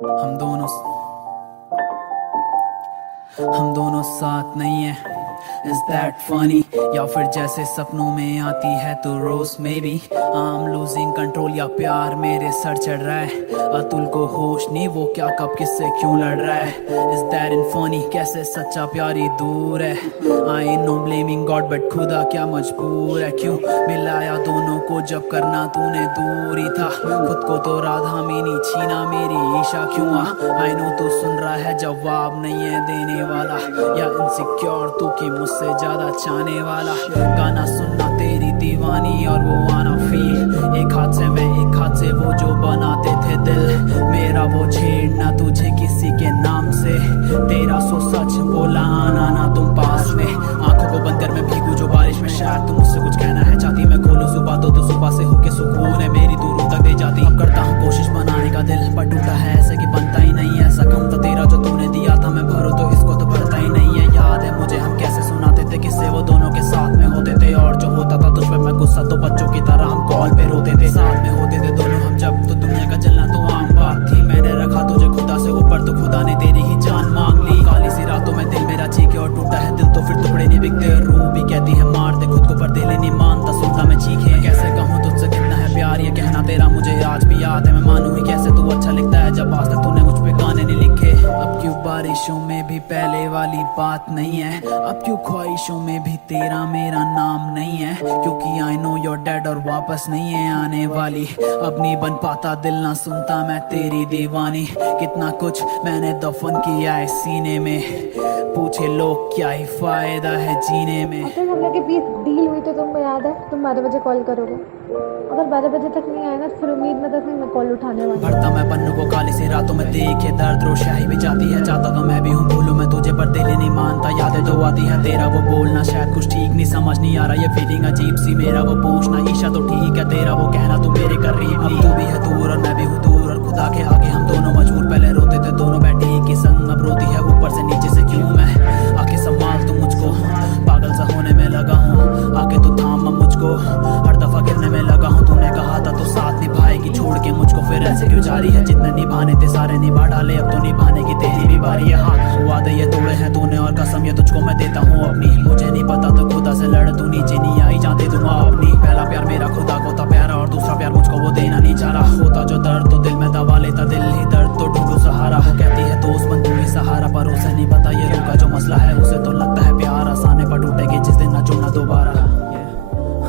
हम दोनों हम दोनों साथ नहीं है। Is that funny? या फिर जैसे सपनों में आती है तो रोज में भी I'm losing control या प्यार मेरे सर चढ़ रहा है। अतुल को होश नहीं वो क्या कब किससे क्यों लड़ रहा है। Is that funny? कैसे सच्चा प्यार ही दूर है। I know blaming God but खुदा क्या मजबूर है। क्यों मिलाया दोनों को जब करना तूने दूर ही था। खुद को तो राधा में नहीं छीना मेरी ईशा क्यों आ। I know तू सुन रहा है जवाब नहीं है देने वाला। या इनसिक्योर तू कि मुझसे ज्यादा चाहने वाला। गाना सुनना तेरी दीवानी और वो आना फील। एक हाथ से मैं एक हाथ से वो जो बनाते थे दिल मेरा वो छेड़ना तुझे किसी के नाम से। तेरा सो सच बोला आना ना तुम पास में। आंखों को बंद कर मैं भीगू जो बारिश में शायद तुम मुझसे कुछ कहना है चाहती मैं खोलूं सुबह तो सुबह से होके सुकून है मेरी दूर तक दे जाती। अब करता हूँ कोशिश बनाने का दिल पर टूटा है ऐसे कि बनता ही नहीं है। ऐसा कम था तेरा जो तूने दिया था मैं भरूं तो इसको तो भरता ही नहीं है। याद है मुझे हम कैसे सुनाते थे किससे वो दोनों के साथ में होते थे और जो होता था तुझ पे मैं गुस्सा तो बच्चों की तरह हम कॉल पे रोते थे। साथ में होते थे दोनों हम जब तो दुनिया का जलना तो आम बात थी। मैंने रखा तुझे खुदा से ऊपर तो खुदा ने तेरी ही जान मांग ली। काली सी रातों में दिल मेरा चीखे और टूटा है दिल तो फिर टुकड़े नहीं बिकते। रूह भी कहती है मार दे खुद को पर दिल नहीं मानता सुनता मैं चीखे। कैसे कहूँ तुझसे कितना है प्यार ये कहना तेरा मुझे आज भी याद है। मैं मानूं ही कैसे तू अच्छा लिखता है जब आज तक तूने मुझ पे गाने नहीं लिखे। अब क्यों बारिशों में भी पहले वाली बात नहीं है। अब क्यों ख्वाहिशों में भी तेरा मेरा नाम नहीं है। क्योंकि आई नो योर डैड और वापस नहीं है आने वाली। अब नहीं बन पाता दिल ना सुनता मैं तेरी दीवानी। कितना कुछ मैंने दफन किया है सीने में। पूछे लोग क्या ही फायदा है जीने में। अगर हम लोग के बीच डील हुई तो तुमको याद है तुम 12 बजे कॉल करोगे। अगर 12 बजे तक नहीं आए ना फिर उम्मीद मत रखना मैं कॉल उठाने वाली। भरता मैं पन्नों को काली सी रातों में देखे दर्द रोशाही भी जाती है। चाहता तो मैं भी हूँ भूलूं मैं तुझे पर दिल नहीं मानता। यादें तो आती है तेरा वो बोलना शायद कुछ ठीक नहीं समझ नहीं आ रहा ये फीलिंग अजीब सी। मेरा वो पूछना ईशा तो ठीक है तेरा वो कहना तू मेरे करीब। अब तू भी है दूर और मैं भी हूँ दूर और खुदा के आगे हम दोनों मजबूर। पहले रोते थे दोनों बैठे एक ही संग अब रोती है ऊपर से नीचे से क्यों। मैं आके संभाल तू मुझको पागल सा होने में लगा हूँ। आके तू थाम मुझको हर दफा गिरने में लगा हूँ। तूने कहा था तो साथ निभाएगी छोड़ के मुझको फिर ऐसे क्यों जारी है। जितने निभाने थे सारे निभा डाले अब तो निभाने की तेरी भी बारी है। हाँ वादे ये तोड़े हैं तूने और कसम ये तुझको मैं देता हूँ अपनी। मुझे नहीं पता तो खुदा से लड़ तू नीचे नहीं आई जाते दूंगा अपनी। पहला प्यार मेरा खुदा को था प्यारा और दूसरा प्यार मुझको वो देना नहीं चाह रहा। होता जो दर्द तो दिल में दबा लेता दिल ही दर्द तो ढूंढू सहारा। वो कहती है दोस्त बन तू ही सहारा पर उसे नहीं पता ये रूह का जो मसला है। उसे तो लगता है प्यार आसाने पर टूटेगी जिस दिन न जुड़ना दोबारा।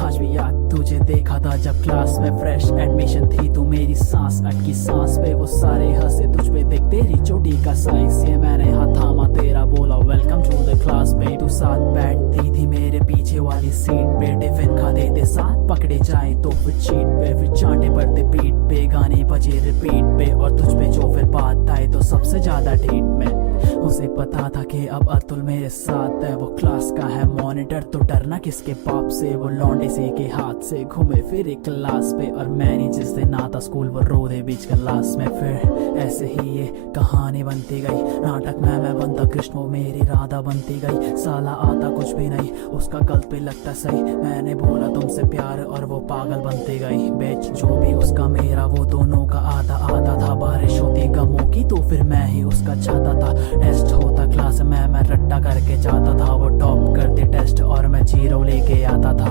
आज भी याद तुझे देखा था जब क्लास में फ्रेश एडमिशन थी। तू मेरी सांस अटकी सांस पे वो सारे हंसे तुझ पे देख तेरी चोटी का साइज। ये मैंने हाथ थामा तेरा बोला वेलकम टू द क्लास पे। तू साथ बैठती थी मेरे पीछे वाली सीट पे। टिफिन खाते थे साथ पकड़े जाए तो फिर चीट पे फिर चांटे पड़ते पीठ पे। गाने बजे रिपीट पे और तुझ पे जो फिर बात आए तो सबसे ज्यादा डेट में। उसे पता था कि अब अतुल मेरे साथ है। वो क्लास का है मॉनिटर तो डरना किसके बाप से। वो लौंडे से के हाथ से घूमे फिर एक क्लास पे और मैंने जिस दिन आता स्कूल वो रो दे बीच क्लास में। फिर ऐसे ही ये कहानी बनती गई। नाटक में मैं बनता कृष्ण वो मेरी राधा बनती गई। साला आता कुछ भी नहीं उसका गलत पे लगता सही। मैंने बोला तुमसे प्यार और वो पागल बनती गई। बेच जो भी उसका मेरा वो दोनों का आधा आधा था। बारिश होती गमों की तो फिर मैं ही उसका चाहता था। टेस्ट होता क्लास में मैं रट्टा करके जाता था। वो टॉप करते टेस्ट और मैं जीरो लेके आता था।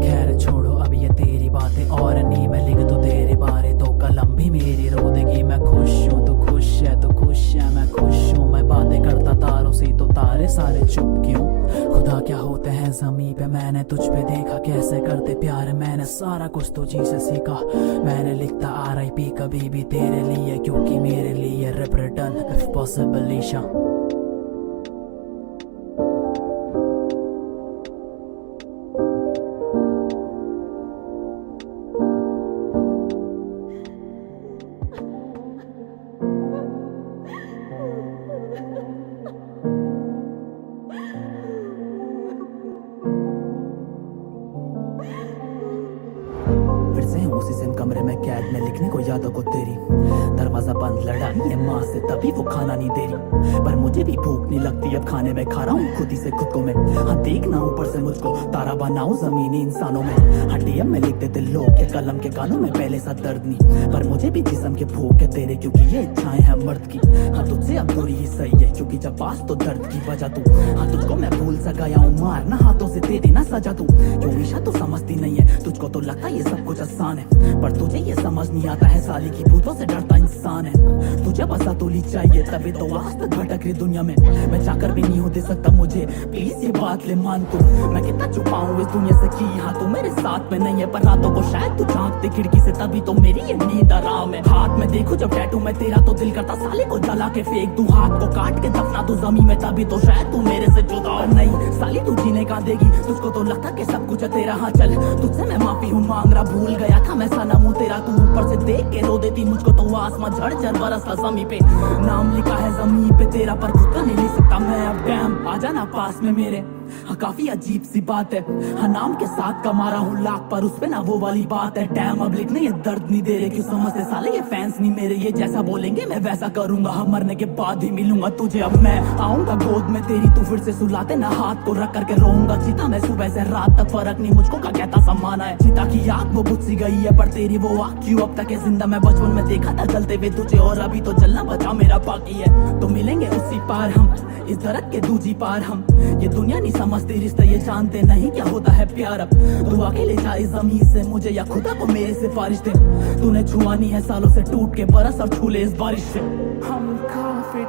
खैर छोड़ो अब ये तेरी बातें और नहीं मैं लिख दूं तेरे बारे तो कलम भी मेरी रो देगी। मैं खुश हूँ तू खुश है तू खुश है मैं खुश हूँ। मैं बातें करता तारों से तो तारे सारे चुप क्यों। खुदा क्या होते हैं जमीन पे मैंने तुझ पे देखा कैसे करते प्यार। मैंने सारा कुछ तुझी से सीखा। मैंने लिखता RIP कभी भी तेरे लिए क्योंकि मेरे लिए रिटर्न इफ पॉसिबल ईशा। फिर से उसी सेम कमरे में कैद में लिखने को यादों को तेरी। दरवाजा बंद लड़ाई है माँ से तभी वो खाना नहीं दे रही, पर मुझे भी भूख नहीं लगती अब खाने में खा रहा हूँ खुद ही से खुद को मैं। हाँ देखना ऊपर से मुझको तारा बनाऊं जमीनी इंसानों में, हाँ डीएम में लिख देते लोग के कलम के कानों में पहले सा दर्द नहीं, पर मुझे भी जिस्म के भूख है तेरे क्योंकि ये इच्छाएं हैं मर्द की। हाँ तुझसे अब दूरी ही सही है क्योंकि जब पास तो दर्द की वजह तू। हाँ तुझको मैं भूल सा गया हूँ मारना हाथों से दे देना सजा तू, क्यों ईशा तू समझती नहीं है, तुझको तो लगता ये सब कुछ आसान है, पर तुझे ये समझ नहीं आता है साली की भूतों से डरता इंसान है। तुझे बस अतुली चाहिए तभी तो आज तक भटक रही दुनिया में, मैं चाहकर भी नहीं हो दे सकता मुझे, प्लीज ये बात ले मान तू। मैं कितना छुपाऊं इस दुनिया से कि हाँ तू मेरे साथ में नहीं है, पर रातों को शायद तू झांकते खिड़की से तभी तो मेरी ये नींद आराम है। हाथ में देखो जब टैटू मैं तेरा तो दिल करता साले को जला के फेंक दूं, हाथ को काट के दफना तू जमीन में तभी तो शायद तू मेरे से जुदा हो। नहीं साली तू जीने का देगी, तुझको तो लगता कि सब कुछ है तेरा। हाँ चल तुझसे मैं माफी हूँ मांग रहा, भूल गया था मैं सनम हूँ तेरा, तू ऊपर से देख के रो देती मुझको तो आसमां झड़ बरसता जमी पे। नाम लिखा है जमीन पे तेरा पर खुद का नहीं लिख सकता मैं अब, डैम आ जाना पास में मेरे। हाँ काफी अजीब सी बात है, हाँ नाम के साथ कमा रहा हूँ लाख पर उस पे ना वो वाली बात है। डैम अब लिखने ये दर्द नहीं दे रहे क्यों समझते साले ये फैंस नहीं मेरे, ये जैसा बोलेंगे मैं वैसा करूंगा, हम मरने के बाद ही मिलूंगा तुझे। अब मैं आऊंगा गोद में तेरी तू फिर से सुलाते ना हाथ को रख करके रोऊंगा, चिता मैं सुबह से रात तक फर्क नहीं मुझको का कहता सम्मान है। चिता की आग वो बुझ सी गई है पर तेरी वो आग क्यों अब तक है जिंदा, मैं बचपन में देखा था जलते हुए तुझे और अभी तो जलना बचा मेरा बाकी है। तो मिलेंगे उसी पार हम इस दरद के दूजी पार हम, ये दुनिया नहीं समझती रिश्ते ये जानते नहीं क्या होता है प्यार। अब तू अकेले जाए जमीन से मुझे या खुदा को मेरे सिफारिश दे, तूने छुआ नहीं है सालों से टूट के बरस और छूले इस बारिश से। हम काफी